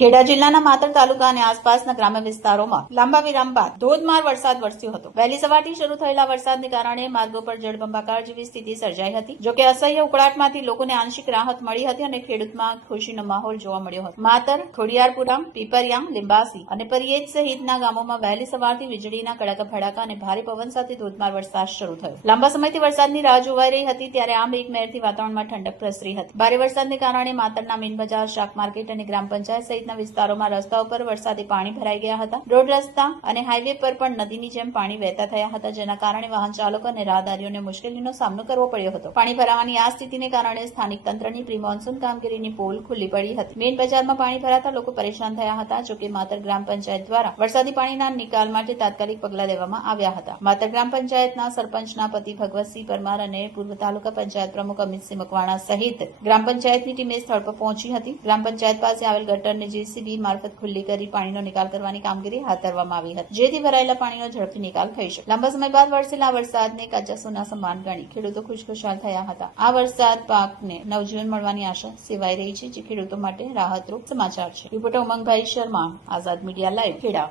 ખેડા જિલ્લાના માતર તાલુકા અને આસપાસના ગ્રામ્ય વિસ્તારોમાં લાંબા વિરામ બાદ ધોધમાર વરસાદ વરસ્યો હતો. વહેલી સવારથી શરૂ થયેલા વરસાદને કારણે માર્ગો પર જળબંબાકાર જેવી સ્થિતિ સર્જાઈ હતી. જોકે અસહ્ય ઉકળાટમાંથી લોકોને આંશિક રાહત મળી હતી અને ખેડૂતમાં ખુશીનો માહોલ જોવા મળ્યો હતો. માતર, ખોડિયારપુરા, પીપરિયા, લીંબાસી અને પરિયેજ સહિતના ગામોમાં વહેલી સવારથી વીજળીના કડાકા ભડાકા અને ભારે પવન સાથે ધોધમાર વરસાદ શરૂ થયો. લાંબા સમયથી વરસાદની રાહ જોવાઈ રહી હતી ત્યારે આમ એક મેરથી વાતાવરણમાં ઠંડક પ્રસરી હતી. ભારે વરસાદને કારણે માતરના મીન બજાર, શાક માર્કેટ અને ગ્રામ પંચાયત સહિતના વિસ્તારોમાં રસ્તાઓ પર વરસાદી પાણી ભરાઈ ગયા હતા. રોડ રસ્તા અને હાઈવે પર પણ નદીની જેમ પાણી વહેતા થયા હતા, જેના કારણે વાહન ચાલકો અને રાહદારીઓને મુશ્કેલીનો સામનો કરવો પડ્યો હતો. પાણી ભરાવાની આ સ્થિતિને કારણે સ્થાનિક તંત્રની પ્રી મોન્સૂન કામગીરીની પોલ ખુલ્લી પડી હતી. મેઇન બજારમાં પાણી ભરાતા લોકો પરેશાન થયા હતા. જોકે માતર ગ્રામ પંચાયત દ્વારા વરસાદી પાણીના નિકાલ માટે તાત્કાલિક પગલાં લેવામાં આવ્યા હતા. માતર ગ્રામ પંચાયતના સરપંચના પતિ ભગવતસિંહ પરમાર અને પૂર્વ તાલુકા પંચાયત પ્રમુખ અમિતસિંહ મકવાણા સહિત ગ્રામ પંચાયતની ટીમે સ્થળ પર પહોંચી હતી. ગ્રામ પંચાયત પાસે આવેલ ગટરને જેસીબી મારફત ખુલ્લી કરી પાણીનો નિકાલ કરવાની કામગીરી હાથ ધરવામાં આવી હતી, જેથી ભરાયેલા પાણીનો ઝડપી નિકાલ થઈ શકે. લાંબા સમય બાદ વરસેલા વરસાદને કાચા સોના સમાન ગણી ખેડૂતો ખુશખુશાલ થયા હતા. આ વરસાદ પાકને નવજીવન મળવાની આશા સેવાઈ રહી છે, જે ખેડૂતો માટે રાહતરૂપ સમાચાર છે. રિપોર્ટર ઉમંગભાઈ શર્મા, આઝાદ મીડિયા લાઈવ, ખેડા.